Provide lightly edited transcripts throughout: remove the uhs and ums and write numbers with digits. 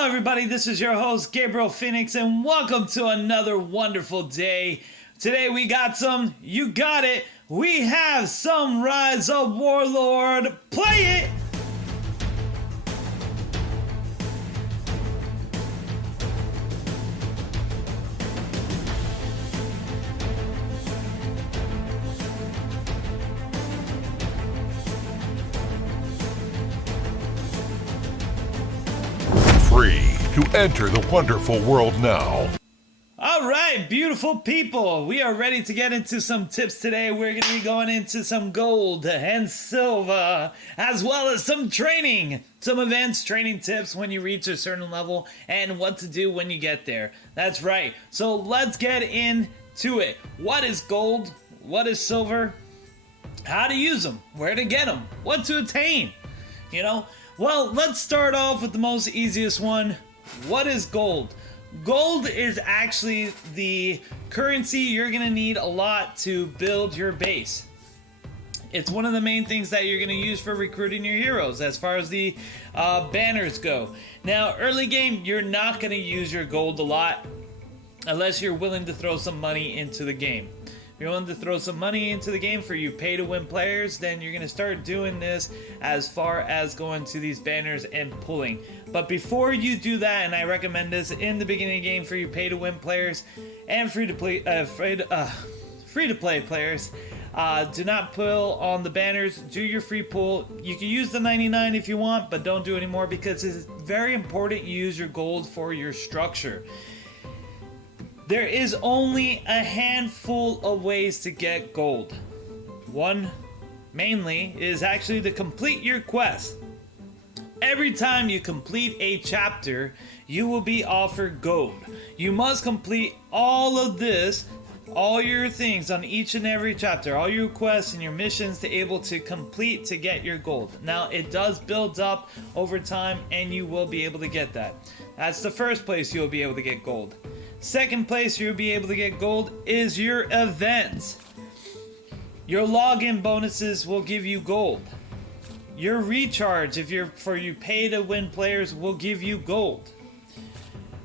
Hello everybody, this is your host Gabriel Phoenix and welcome to another wonderful day. Today we got some, you got it, we have some Rise of Warlord. Play it! Free to enter the wonderful world now. Alright, beautiful people, we are ready to get into some tips today. We're going to be going into some gold and silver, as well as some training. Some advanced training tips when you reach a certain level and what to do when you get there. That's right, so let's get into it. What is gold? What is silver? How to use them? Where to get them? What to attain? Well, let's start off with the most easiest one. What is gold? Gold is actually the currency you're going to need a lot to build your base. It's one of the main things that you're going to use for recruiting your heroes as far as the banners go. Now, early game, you're not going to use your gold a lot unless you're willing to throw some money into the game. If you're willing to throw some money into the game for you pay-to-win players, then you're going to start doing this as far as going to these banners and pulling. But before you do that, and I recommend this in the beginning of the game for you pay-to-win players and free-to-play players, do not pull on the banners. Do your free pull. You can use the 99 if you want, but don't do it anymore because it's very important you use your gold for your structure. There is only a handful of ways to get gold. One, mainly, is actually to complete your quest. Every time you complete a chapter, you will be offered gold. You must complete all of this, all your things on each and every chapter, all your quests and your missions to able to complete to get your gold. Now, it does build up over time and you will be able to get that. That's the first place you'll be able to get gold. Second place you'll be able to get gold is your events. Your login bonuses will give you gold. Your recharge, if you're for you pay to win players, will give you gold.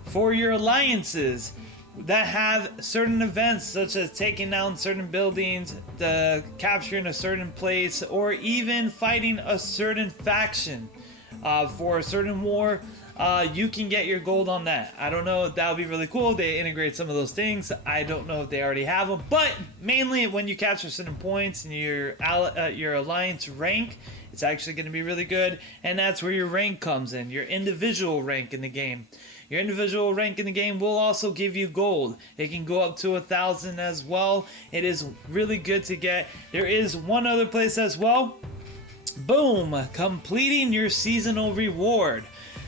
For your alliances that have certain events such as taking down certain buildings, capturing a certain place, or even fighting a certain faction for a certain war, you can get your gold on that. I don't know if that would be really cool. They integrate some of those things. I don't know if they already have them, but mainly when you capture certain points in your alliance rank, it's actually going to be really good, and that's where your rank comes in, your individual rank in the game. Your individual rank in the game will also give you gold. It can go up to 1,000 as well. It is really good to get. There is one other place as well. Boom! Completing your seasonal reward.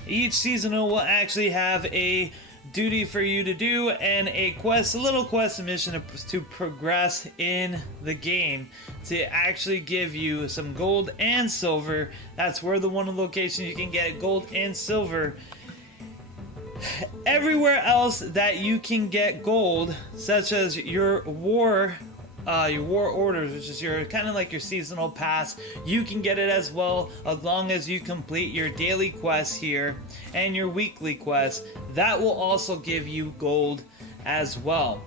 Each seasonal will actually have a duty for you to do and a little quest mission to progress in the game to actually give you some gold and silver. That's where the one location you can get gold and silver. Everywhere else that you can get gold, such as your war orders, which is your kind of like your seasonal pass, you can get it as well as long as you complete your daily quests here and your weekly quests. That will also give you gold as well.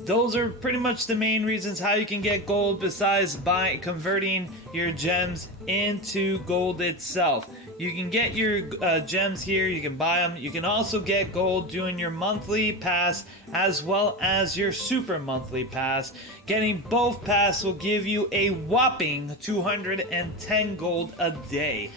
Those are pretty much the main reasons how you can get gold, besides by converting your gems into gold itself. You can get your gems here, you can buy them. You can also get gold doing your monthly pass as well as your super monthly pass. Getting both pass will give you a whopping 210 gold a day.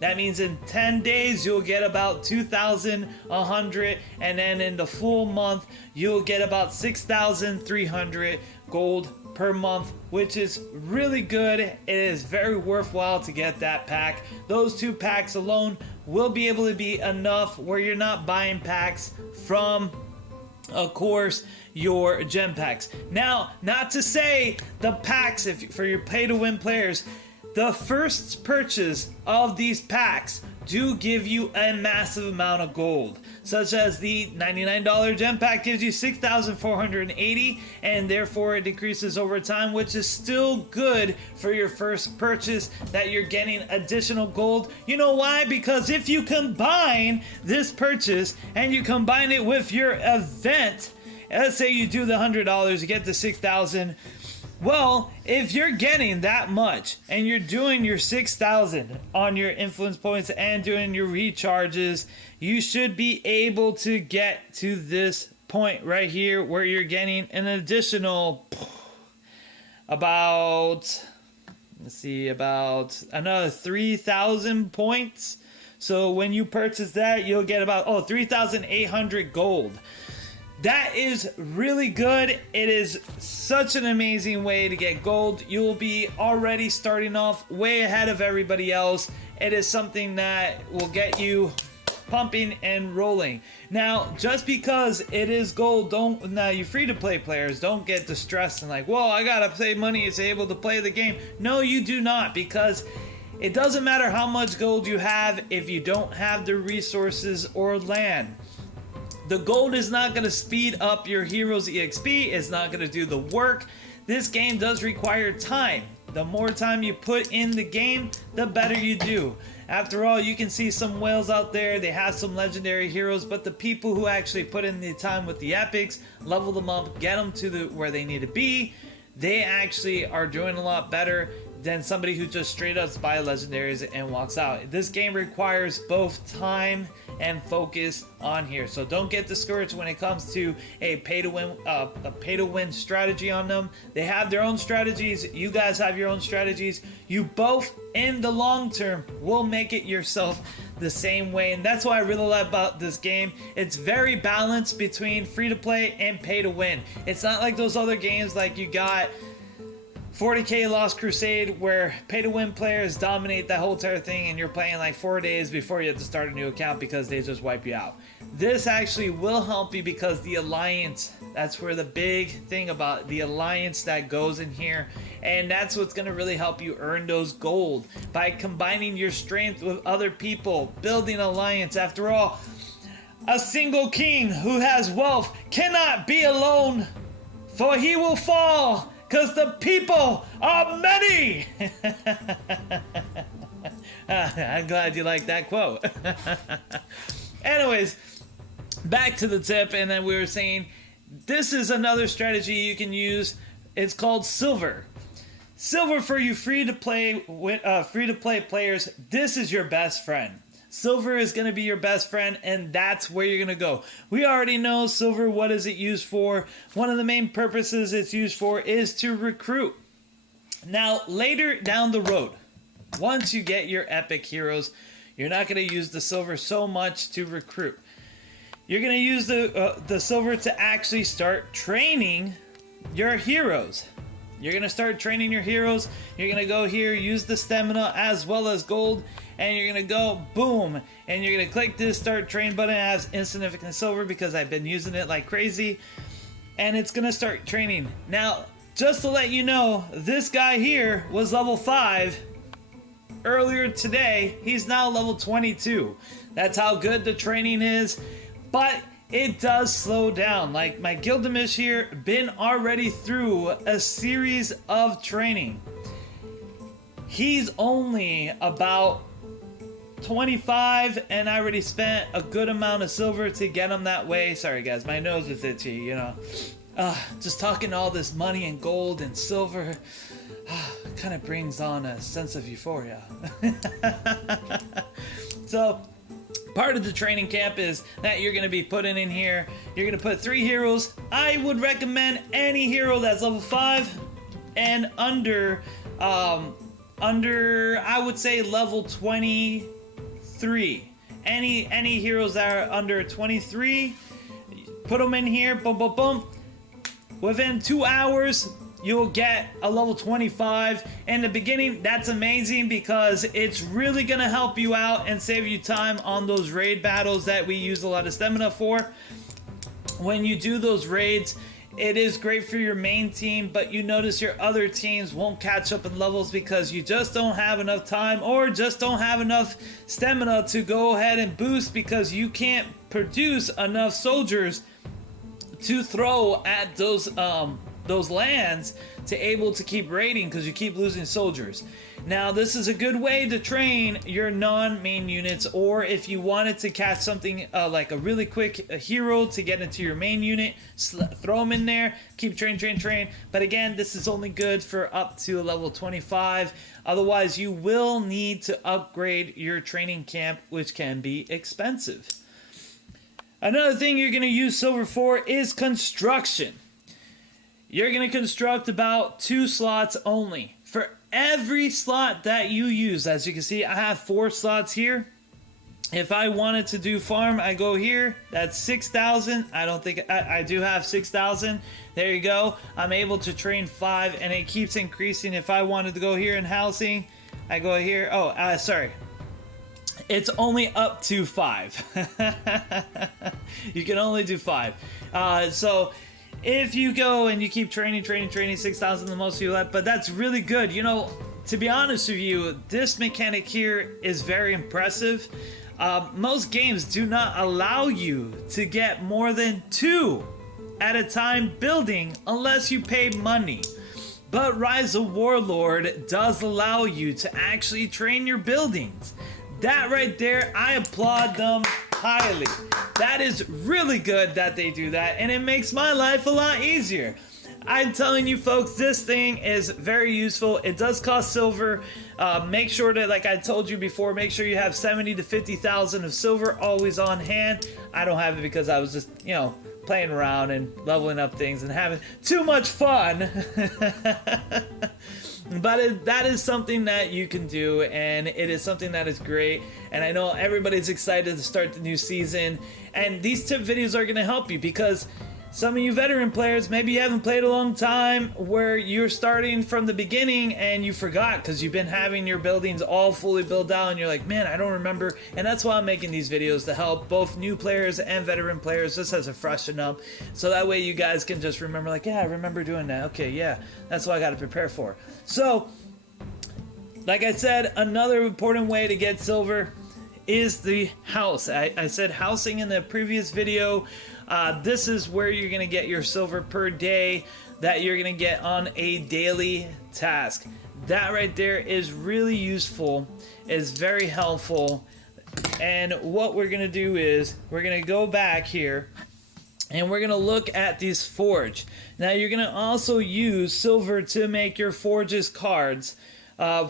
That means in 10 days you'll get about 2,100, and then in the full month you'll get about 6,300 gold per month, which is really good. It is very worthwhile to get that pack. Those two packs alone will be able to be enough where you're not buying packs from, of course, your gem packs. Now, not to say the packs, for your pay to win players, the first purchase of these packs do give you a massive amount of gold, such as the $99 gem pack gives you 6,480, and therefore it decreases over time, which is still good for your first purchase, that you're getting additional gold. You know why? Because if you combine this purchase and you combine it with your event, let's say you do the $100, you get the 6,000. Well, if you're getting that much and you're doing your 6,000 on your influence points and doing your recharges, you should be able to get to this point right here where you're getting an additional about another 3,000 points. So when you purchase that, you'll get about 3,800 gold. That is really good. It is such an amazing way to get gold. You'll be already starting off way ahead of everybody else. It is something that will get you pumping and rolling. Now, just because it is gold, you free-to-play players don't get distressed and like, whoa, I gotta pay money to be able to play the game. No, you do not, because it doesn't matter how much gold you have if you don't have the resources or land. The gold is not going to speed up your hero's EXP. It's not going to do the work. This game does require time. The more time you put in the game, the better you do. After all, you can see some whales out there. They have some legendary heroes, but the people who actually put in the time with the epics, level them up, get them to where they need to be, they actually are doing a lot better than somebody who just straight up buys legendaries and walks out. This game requires both time and focus on here, so don't get discouraged when it comes to a pay-to-win strategy on them. They have their own strategies. You guys have your own strategies. You both, in the long term, will make it yourself the same way, and that's what I really love about this game. It's very balanced between free-to-play and pay-to-win. It's not like those other games like you got 40k Lost Crusade, where pay-to-win players dominate that whole entire thing and you're playing like 4 days before you have to start a new account because they just wipe you out. This actually will help you because the alliance, that's where the big thing about the alliance that goes in here, and that's what's going to really help you earn those gold by combining your strength with other people, building alliance. After all, a single king who has wealth cannot be alone, for he will fall, because the people are many. I'm glad you like that quote. Anyways, back to the tip, and then we were saying this is another strategy you can use. It's called silver. Silver, for you free-to-play players, this is your best friend. Silver is going to be your best friend, and that's where you're going to go. We already know silver, what is it used for? One of the main purposes it's used for is to recruit. Now, later down the road, once you get your epic heroes, you're not going to use the silver so much to recruit. You're going to use the silver to actually start training your heroes. You're going to start training your heroes. You're going to go here, use the stamina as well as gold, and you're going to go boom, and you're going to click this start train button. It has insignificant silver because I've been using it like crazy, and it's going to start training. Now, just to let you know, this guy here was level 5 earlier today. He's now level 22. That's how good the training is, but it does slow down. Like my Gilgamesh here, been already through a series of training. He's only about 25, and I already spent a good amount of silver to get him that way. Sorry guys, my nose is itchy, you know. Just talking all this money and gold and silver kind of brings on a sense of euphoria. So, part of the training camp is that you're going to be putting in here. You're going to put 3 heroes. I would recommend any hero that's level 5 and under, I would say level 23. Any heroes that are under 23, put them in here, boom, boom, boom. Within 2 hours, you'll get a level 25. In the beginning, that's amazing because it's really gonna help you out and save you time on those raid battles that we use a lot of stamina for. When you do those raids, it is great for your main team, but you notice your other teams won't catch up in levels because you just don't have enough time or just don't have enough stamina to go ahead and boost because you can't produce enough soldiers to throw at those lands to able to keep raiding because you keep losing soldiers. Now, this is a good way to train your non-main units, or if you wanted to catch something like a really quick hero to get into your main unit, throw them in there, keep train. But again, this is only good for up to level 25. Otherwise, you will need to upgrade your training camp, which can be expensive. Another thing you're going to use silver for is construction. You're going to construct about 2 slots only. For every slot that you use, as you can see, I have 4 slots here. If I wanted to do farm, I go here. That's 6,000. I don't think I do have 6,000. There you go. I'm able to train 5, and it keeps increasing. If I wanted to go here in housing, I go here. Oh, sorry. It's only up to 5. You can only do 5. So if you go and you keep training 6,000 the most you let, but that's really good. You know, to be honest with you, this mechanic here is very impressive. Most games do not allow you to get more than 2 at a time building unless you pay money. But Rise of Warlord does allow you to actually train your buildings. That right there, I applaud them highly. That is really good that they do that, and it makes my life a lot easier. I'm telling you folks, this thing is very useful. It does cost silver. Make sure that, like I told you before, make sure you have 70 to 50,000 of silver always on hand. I don't have it because I was just, you know, playing around and leveling up things and having too much fun. But that is something that you can do, and it is something that is great. And I know everybody's excited to start the new season, and these tip videos are going to help you because some of you veteran players, maybe you haven't played a long time, where you're starting from the beginning and you forgot because you've been having your buildings all fully built out and you're like, man, I don't remember. And that's why I'm making these videos, to help both new players and veteran players, just as a freshen up, so that way you guys can just remember, like, yeah, I remember doing that. Okay, yeah, that's what I got to prepare for. So, like I said, another important way to get silver is the house. I said housing in the previous video. This is where you're going to get your silver per day that you're going to get on a daily task. That right there is really useful, is very helpful. And what we're going to do is we're going to go back here and we're going to look at these forge. Now you're going to also use silver to make your forges cards.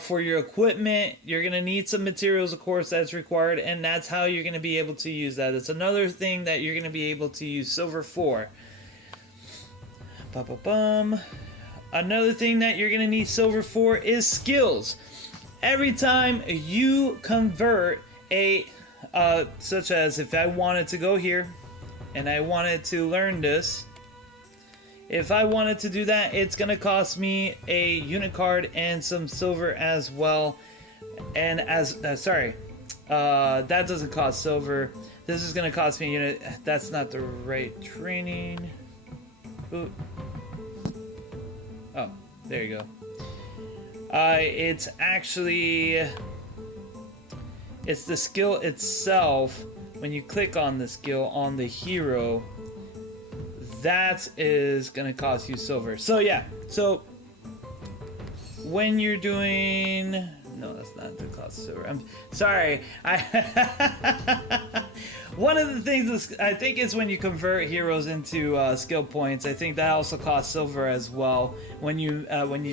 For your equipment, you're going to need some materials, of course, that's required, and that's how you're going to be able to use that. It's another thing that you're going to be able to use silver for. Another thing that you're going to need silver for is skills. Every time you convert a, such as if I wanted to go here and I wanted to learn this, if I wanted to do that, it's going to cost me a unit card and some silver as well. And as, that doesn't cost silver. This is going to cost me a unit. That's not the right training. Ooh. Oh, there you go. It's actually, it's the skill itself. When you click on the skill on the hero, that is going to cost you silver. So yeah, so when you're doing, no, that's not the cost of silver. I'm sorry. One of the things I think is when you convert heroes into skill points. I think that also costs silver as well when you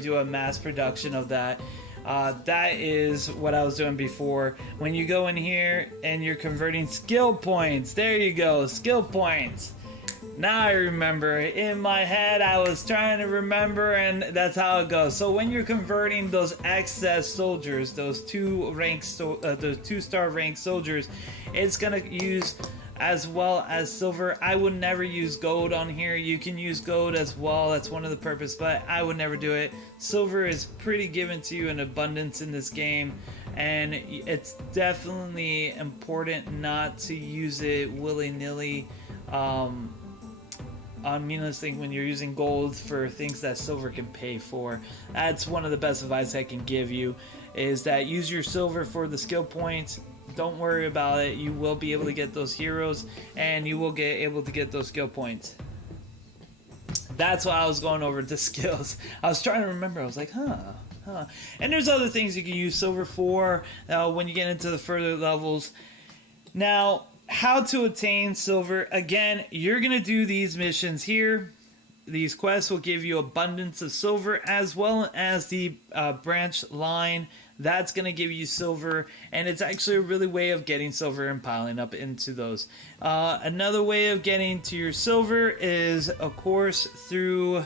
do a mass production of that. That is what I was doing before. When you go in here and you're converting skill points, there you go, skill points. Now I remember. In my head, I was trying to remember, and that's how it goes. So when you're converting those excess soldiers, those 2-star ranked soldiers, it's gonna use as well as silver. I would never use gold on here. You can use gold as well. That's one of the purpose, but I would never do it. Silver is pretty given to you in abundance in this game, and it's definitely important not to use it willy-nilly. meaningless thing when you're using gold for things that silver can pay for. That's one of the best advice I can give you, is that use your silver for the skill points. Don't worry about it. You will be able to get those heroes, and you will get able to get those skill points. That's why I was going over the skills. I was trying to remember. I was like, huh. And there's other things you can use silver for when you get into the further levels. Now, how to attain silver. Again, you're going to do these missions here. These quests will give you abundance of silver, as well as the branch line. That's going to give you silver, and it's actually a really way of getting silver and piling up into those. Another way of getting to your silver is, of course, through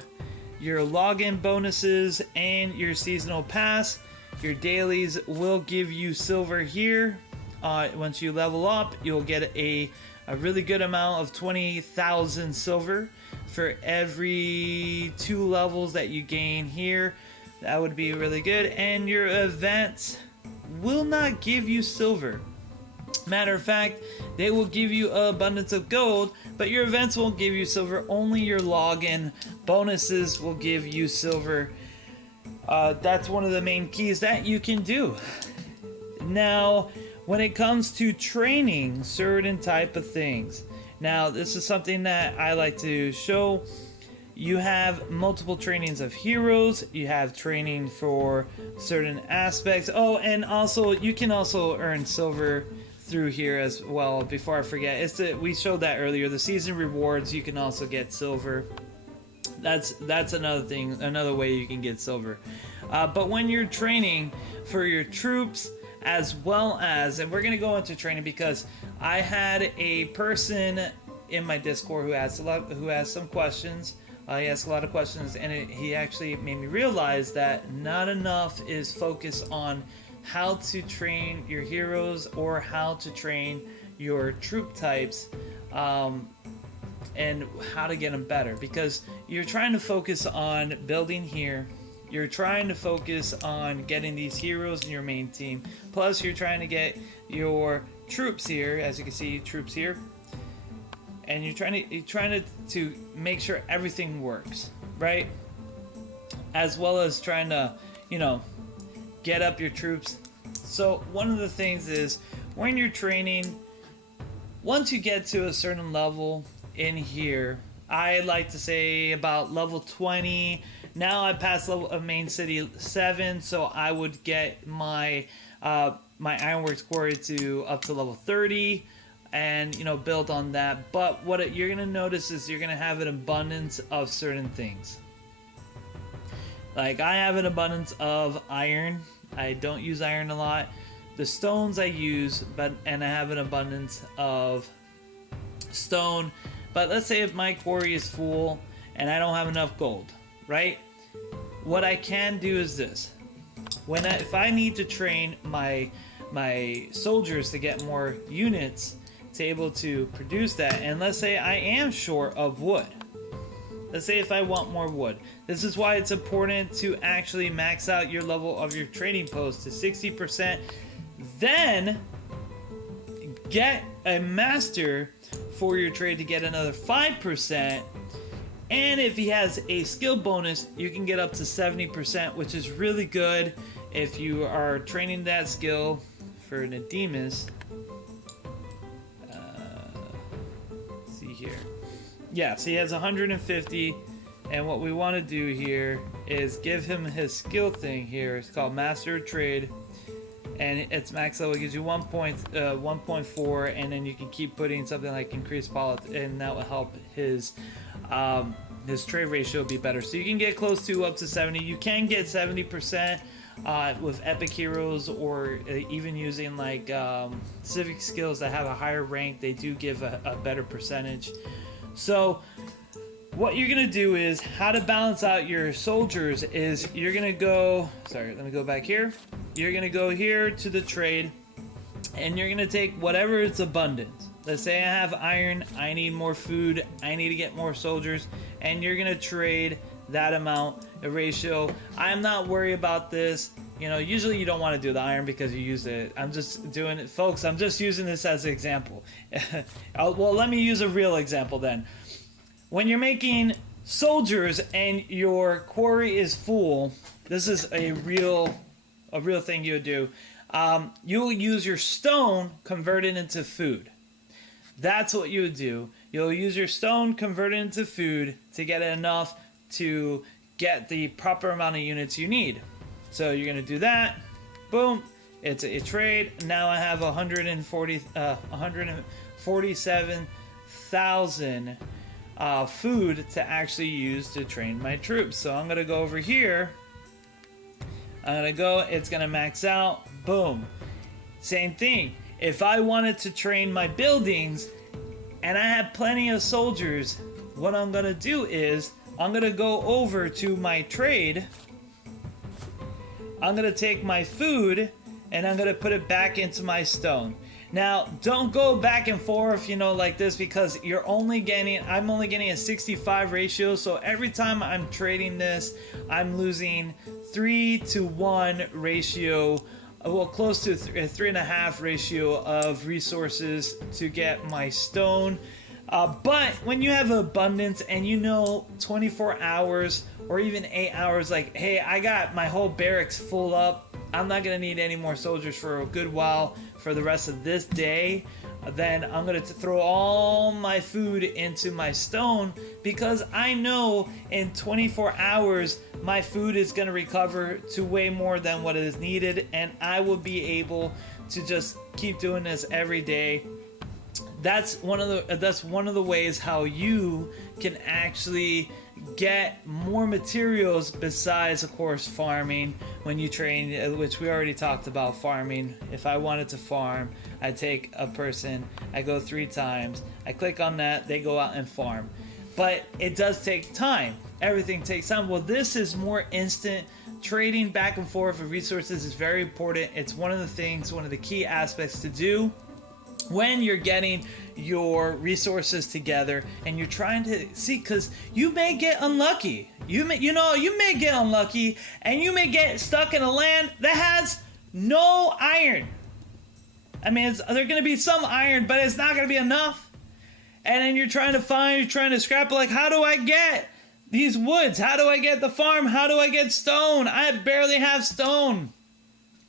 your login bonuses and your seasonal pass. Your dailies will give you silver here. Once you level up, you'll get a really good amount of 20,000 silver for every 2 levels that you gain here. That would be really good. And your events will not give you silver. Matter of fact, they will give you abundance of gold, but your events won't give you silver. Only your login bonuses will give you silver. That's one of the main keys that you can do. Now, when it comes to training certain type of things, now this is something that I like to show. You have multiple trainings of heroes. You have training for certain aspects. Oh, and also you can also earn silver through here as well. Before I forget, we showed that earlier. The season rewards, you can also get silver. That's another thing, another way you can get silver. But when you're training for your troops, as well as, and we're gonna go into training because I had a person in my Discord who asked some questions. He asked a lot of questions, and he actually made me realize that not enough is focused on how to train your heroes or how to train your troop types, and how to get them better, because you're trying to focus on building here. You're trying to focus on getting these heroes in your main team. Plus, you're trying to get your troops here, as you can see, troops here. And you're trying to make sure everything works, right? As well as trying to, get up your troops. So one of the things is, when you're training, once you get to a certain level in here, I like to say about level 20. Now I passed level of main city 7, so I would get my my Ironworks quarry to up to level 30. And build on that. But what you're gonna notice is you're gonna have an abundance of certain things. Like, I have an abundance of iron. I don't use iron a lot. The stones I use, and I have an abundance of stone. But let's say if my quarry is full and I don't have enough gold, right? What I can do is this: if I need to train my soldiers to get more units, to able to produce that, and let's say I am short of wood. Let's say if I want more wood. This is why it's important to actually max out your level of your trading post to 60%. Then get a master for your trade to get another 5%. And if he has a skill bonus, you can get up to 70%, which is really good if you are training that skill for Nadimus. Here. Yeah, so he has 150, and what we want to do here is give him his skill thing here. It's called Master of Trade, and it's max level. It gives you 1.4, and then you can keep putting something like increased policy, and that will help his trade ratio be better. So you can get close to up to 70. You can get 70% with epic heroes, or even using like civic skills that have a higher rank. They do give a better percentage. So what you're gonna do is, how to balance out your soldiers is, you're gonna go, let me go back here. You're gonna go here to the trade, and you're gonna take whatever its abundance. Let's say I have iron, I need more food, I need to get more soldiers, and you're gonna trade that amount, a ratio. I'm not worried about this. Usually you don't want to do the iron because you use it. I'm just doing it, folks. I'm just using this as an example. Well, let me use a real example then. when you're making soldiers and your quarry is full, this is a real thing you would do. You'll use your stone, convert it into food. That's what you would do. You'll use your stone, convert it into food to get enough to get the proper amount of units you need. So you're gonna do that. Boom. It's a trade. Now I have 147,000 food to actually use to train my troops. So I'm gonna go over here. I'm gonna go. It's gonna max out. Boom. Same thing. If I wanted to train my buildings and I have plenty of soldiers, what I'm gonna do is I'm gonna go over to my trade. I'm gonna take my food and I'm gonna put it back into my stone. Now, don't go back and forth, like this, because I'm only getting a 65 ratio. So every time I'm trading this, I'm losing 3-to-1 ratio, well, close to a 3.5 ratio of resources to get my stone. But when you have abundance and 24 hours or even 8 hours, like, hey, I got my whole barracks full up, I'm not gonna need any more soldiers for a good while for the rest of this day, then I'm gonna throw all my food into my stone, because I know in 24 hours my food is gonna recover to way more than what is needed, and I will be able to just keep doing this every day. That's one of the ways how you can actually get more materials besides, of course, farming. When you train, which we already talked about, farming. If I wanted to farm, I take a person, I go 3 times, I click on that, they go out and farm. But it does take time. Everything takes time. Well, this is more instant. Trading back and forth of resources is very important. It's one of the key aspects to do when you're getting your resources together and you're trying to see, because you may get unlucky. You may get unlucky and you may get stuck in a land that has no iron. I mean, there's going to be some iron, but it's not going to be enough. And then you're trying to scrap, like, how do I get these woods? How do I get the farm? How do I get stone? I barely have stone.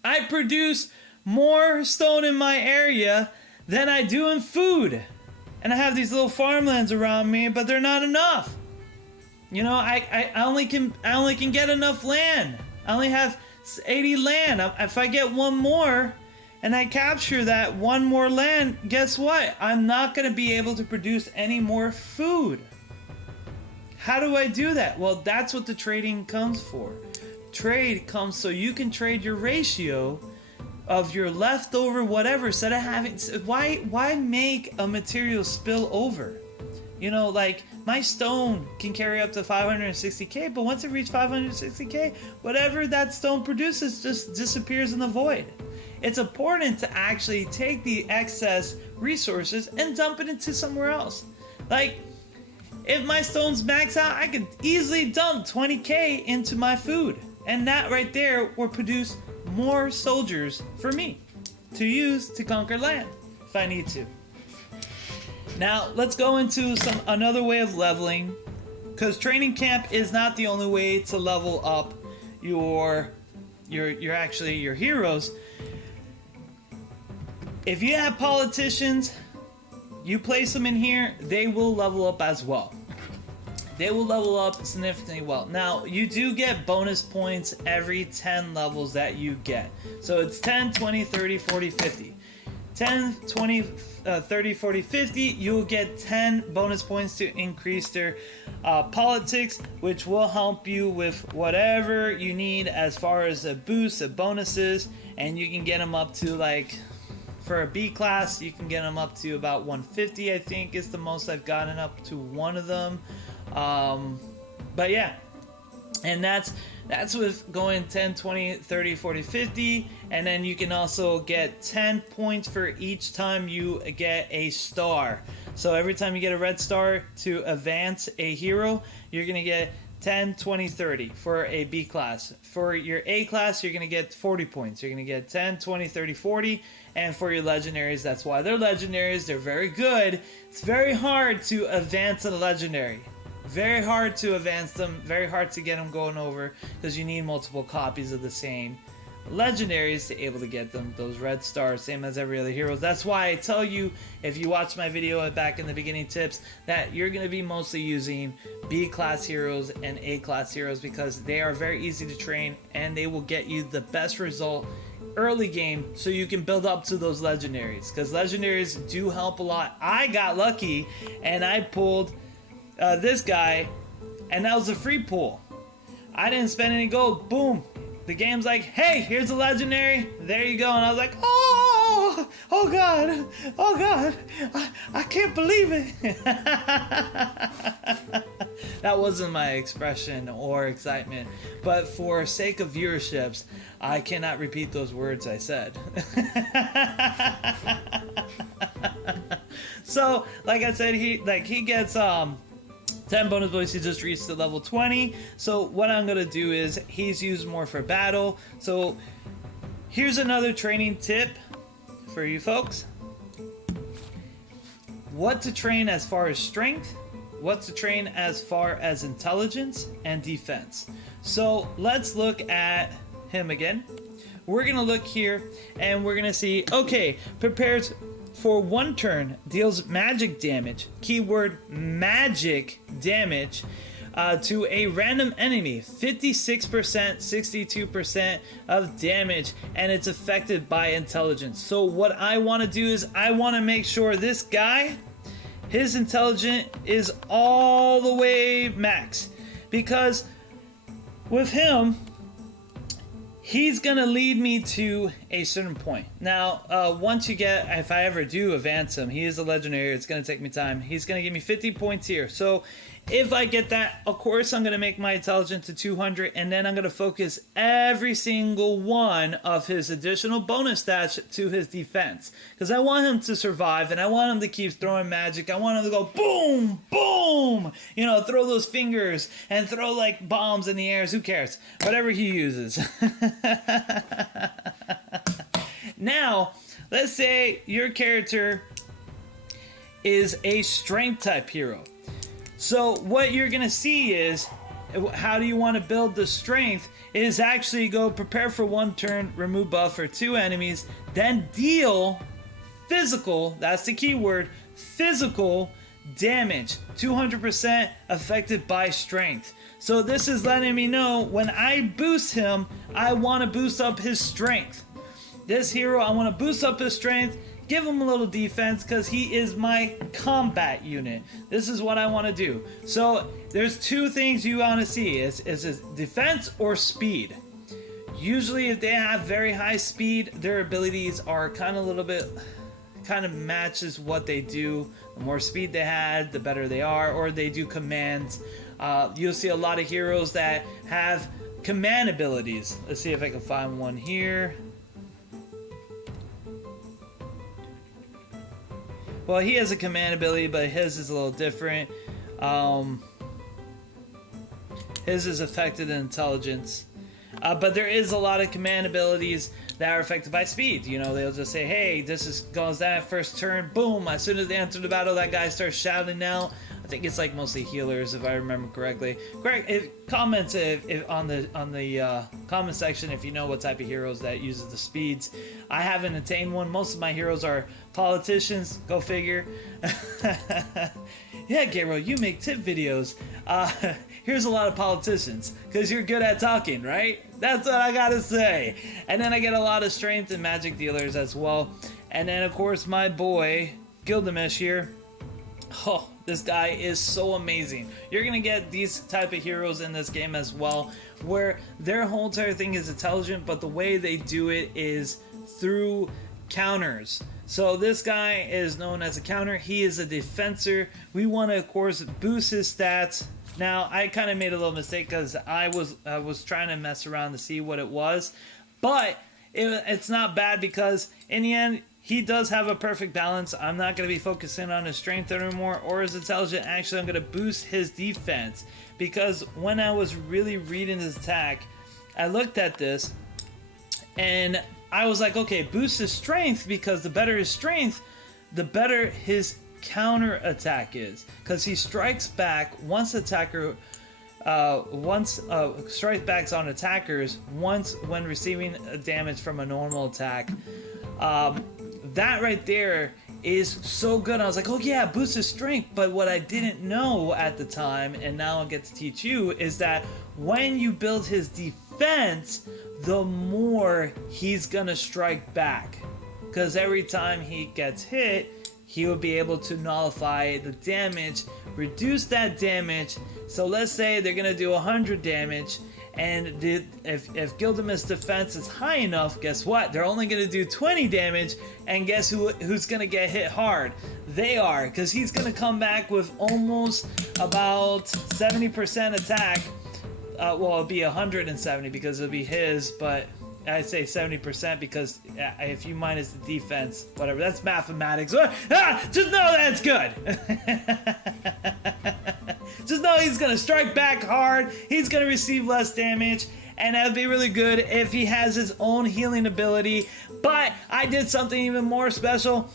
I produce more stone in my area than I do in food. And I have these little farmlands around me, but they're not enough. I only can get enough land. I only have 80 land. If I get one more and I capture that one more land, guess what? I'm not going to be able to produce any more food. How do I do that? Well, that's what the trading comes for. Trade comes so you can trade your ratio of your leftover whatever, instead of having, why make a material spill over? Like, my stone can carry up to 560k, but once it reaches 560k, whatever that stone produces just disappears in the void. It's important to actually take the excess resources and dump it into somewhere else. Like, if my stones max out, I could easily dump 20k into my food, and that right there will produce more soldiers for me to use to conquer land if I need to. Now let's go into another way of leveling, because training camp is not the only way to level up your heroes. If you have politicians, you place them in here, they will level up as well. They will level up significantly well. Now, you do get bonus points every 10 levels that you get. So it's 10, 20, 30, 40, 50. 10, 20, 30, 40, 50, you'll get 10 bonus points to increase their politics, which will help you with whatever you need as far as a boost, of bonuses, and you can get them up to, like, for a B class, you can get them up to about 150, I think is the most I've gotten up to one of them. But yeah, and that's with going 10, 20, 30, 40, 50, and then you can also get 10 points for each time you get a star. So every time you get a red star to advance a hero, you're going to get 10, 20, 30 for a B class. For your A class, you're going to get 40 points. You're going to get 10, 20, 30, 40. And for your legendaries, that's why they're legendaries. They're very good. It's very hard to advance a legendary. Very hard to advance them, very hard to get them going over, because you need multiple copies of the same legendaries to able to get them. Those red stars, same as every other hero. That's why I tell you, if you watch my video back in the beginning tips, that you're going to be mostly using B class heroes and A class heroes, because they are very easy to train and they will get you the best result early game, so you can build up to those legendaries, because legendaries do help a lot. I got lucky and I pulled this guy, and that was a free pull. I didn't spend any gold. Boom, the game's like, hey, here's a legendary, there you go. And I was like, oh god, oh god, I can't believe it. That wasn't my expression or excitement, but for sake of viewerships, I cannot repeat those words I said. So like I said, he gets 10 bonus points. He just reached the level 20. So what I'm gonna do is, he's used more for battle. So here's another training tip for you folks: what to train as far as strength, what to train as far as intelligence and defense. So let's look at him again. We're gonna look here and we're gonna see, okay, prepares for 1 turn, deals magic damage, keyword magic damage, to a random enemy, 56%, 62% of damage, and it's affected by intelligence. So what I want to do is, I want to make sure this guy, his intelligence is all the way max, because with him, he's gonna lead me to a certain point. Now, once you get, if I ever do advance him, he is a legendary, it's gonna take me time. He's gonna give me 50 points here. So if I get that, of course, I'm gonna make my intelligence to 200, and then I'm gonna focus every single one of his additional bonus stats to his defense, because I want him to survive and I want him to keep throwing magic. I want him to go boom, boom, you know, throw those fingers and throw like bombs in the air. Who cares? Whatever he uses. Now, let's say your character is a strength type hero. So what you're gonna see is, how do you want to build the strength, is actually go prepare for 1 turn, remove buff for 2 enemies, then deal physical, that's the keyword, physical damage, 200% affected by strength. So this is letting me know, when I boost him, I want to boost up his strength. This hero, I want to boost up his strength, give him a little defense, because he is my combat unit. This is what I want to do. So there's 2 things you want to see, is it defense or speed. Usually if they have very high speed, their abilities are kind of a little bit, kind of matches what they do. The more speed they had, the better they are, or they do commands. You'll see a lot of heroes that have command abilities. Let's see if I can find one here. Well, he has a command ability, but his is a little different. His is affected in intelligence. But there is a lot of command abilities that are affected by speed. You know, they'll just say, hey, this is goes that first turn, boom. As soon as they enter the battle, that guy starts shouting out. I think it's like mostly healers, if I remember correctly. Greg, comment if on the comment section if you know what type of heroes that uses the speeds. I haven't attained one. Most of my heroes are politicians. Go figure. Yeah, Gabriel, you make tip videos. Here's a lot of politicians, because you're good at talking, right? That's what I gotta say. And then I get a lot of strength and magic dealers as well. And then, of course, my boy, Gilgamesh here. Oh, this guy is so amazing. You're gonna get these type of heroes in this game as well, where their whole entire thing is intelligent, but the way they do it is through counters. So this guy is known as a counter. He is a defensor. We want to, of course, boost his stats. Now, I kind of made a little mistake, because I was trying to mess around to see what it was, but it's not bad, because in the end, he does have a perfect balance. I'm not going to be focusing on his strength anymore or his intelligence. Actually, I'm going to boost his defense, because when I was really reading his attack, I looked at this and I was like, okay, boost his strength, because the better his strength, the better his counter attack is, because he strikes back once strike backs on attackers once when receiving damage from a normal attack. That right there is so good. I was like, oh yeah, boosts his strength. But what I didn't know at the time, and now I get to teach you, is that when you build his defense, the more he's gonna strike back. Because every time he gets hit, he will be able to nullify the damage, reduce that damage. So let's say they're gonna do 100 damage, and if Gildamus' defense is high enough, guess what? They're only gonna do 20 damage, and guess who's gonna get hit hard? They are, because he's gonna come back with almost about 70% attack. Well, it'll be 170 because it'll be his, but I'd say 70% because if you minus the defense, whatever, that's mathematics. Just know that's good. Just know he's gonna strike back hard. He's gonna receive less damage, and that'd be really good if he has his own healing ability. But I did something even more special.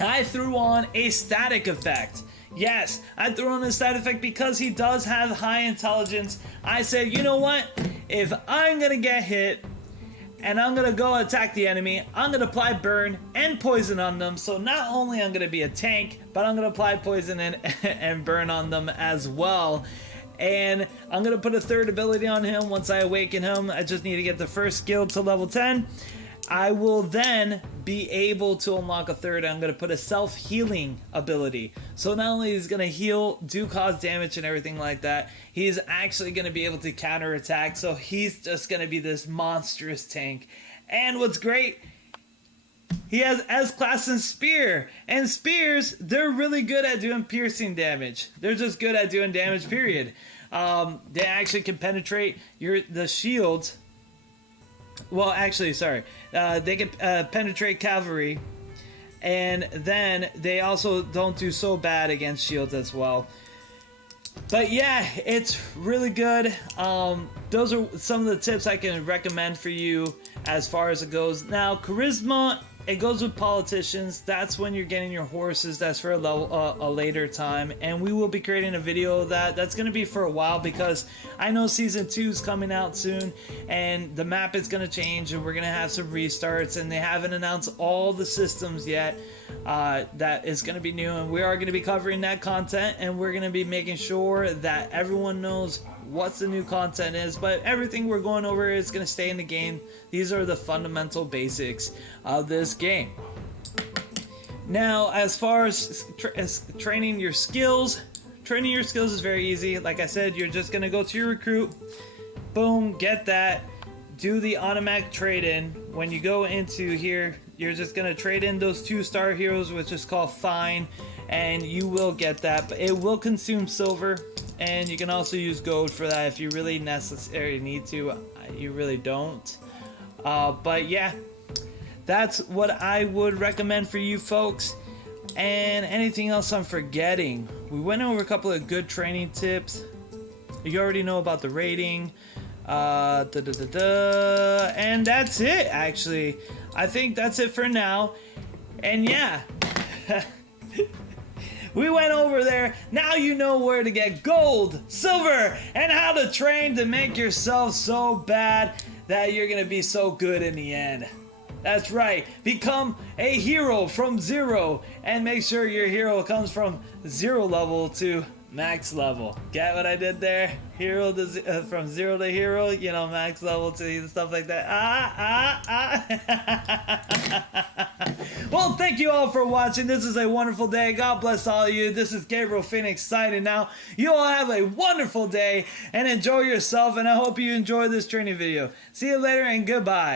I threw on a static effect. Yes, I threw on a static effect because he does have high intelligence. I said, you know what? If I'm gonna get hit and I'm gonna go attack the enemy, I'm gonna apply burn and poison on them. So not only I'm gonna be a tank, but I'm gonna apply poison and burn on them as well. And I'm gonna put a third ability on him once I awaken him. I just need to get the first skill to level 10. I will then be able to unlock a third. I'm going to put a self-healing ability. So not only is going to heal, do cause damage and everything like that, he's actually going to be able to counterattack. So he's just going to be this monstrous tank. And what's great, he has S-class and spear. And spears, they're really good at doing piercing damage. They're just good at doing damage, period. They actually can penetrate the shields. Well, actually, sorry. They can penetrate cavalry, and then they also don't do so bad against shields as well. But yeah, it's really good. Those are some of the tips I can recommend for you as far as it goes. Now, charisma, it goes with politicians. That's when you're getting your horses. That's for a later time, and we will be creating a video of that. That's going to be for a while because I know season 2 is coming out soon, and the map is going to change, and we're going to have some restarts, and they haven't announced all the systems yet. That is going to be new, and we are going to be covering that content, and we're going to be making sure that everyone knows what the new content is. But everything we're going over is going to stay in the game. These are the fundamental basics of this game. Now, as far as training your skills is very easy. Like I said, you're just going to go to your recruit, boom, get that, do the automatic trade-in. When you go into here, you're just going to trade in those 2-star heroes, which is called Fine, and you will get that. But it will consume silver, and you can also use gold for that if you really necessarily need to. You really don't. But yeah, that's what I would recommend for you folks. And anything else I'm forgetting? We went over a couple of good training tips. You already know about the rating. And that's it, actually. I think that's it for now. And yeah, we went over there. Now you know where to get gold, silver, and how to train to make yourself so bad that you're gonna be so good in the end. That's right, become a hero from 0, and make sure your hero comes from 0 level to max level. Get what I did there? Hero to from 0 to hero, you know, max level to stuff like that. Well, thank you all for watching. This is a wonderful day. God bless all of you. This is Gabriel Phoenix signing out. You all have a wonderful day and enjoy yourself, and I hope you enjoy this training video. See you later and goodbye.